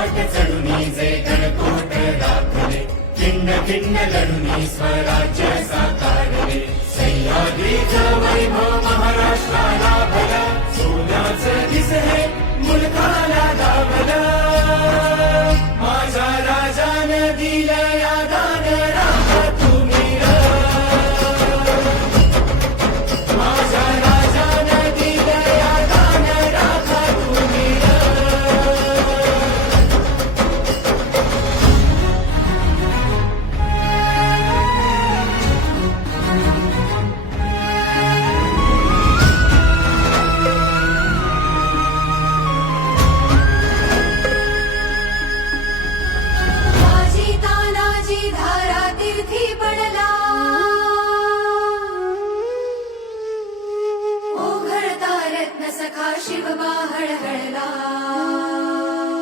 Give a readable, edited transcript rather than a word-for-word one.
घाट चढुनी जे गणकोट दाखले, खिंड खिंड लढुनी स्वराज्य साकारले. सह्याद्रीचं वैभव महाराष्ट्राला भलं, सोन्याचं दिस हे मुलकाला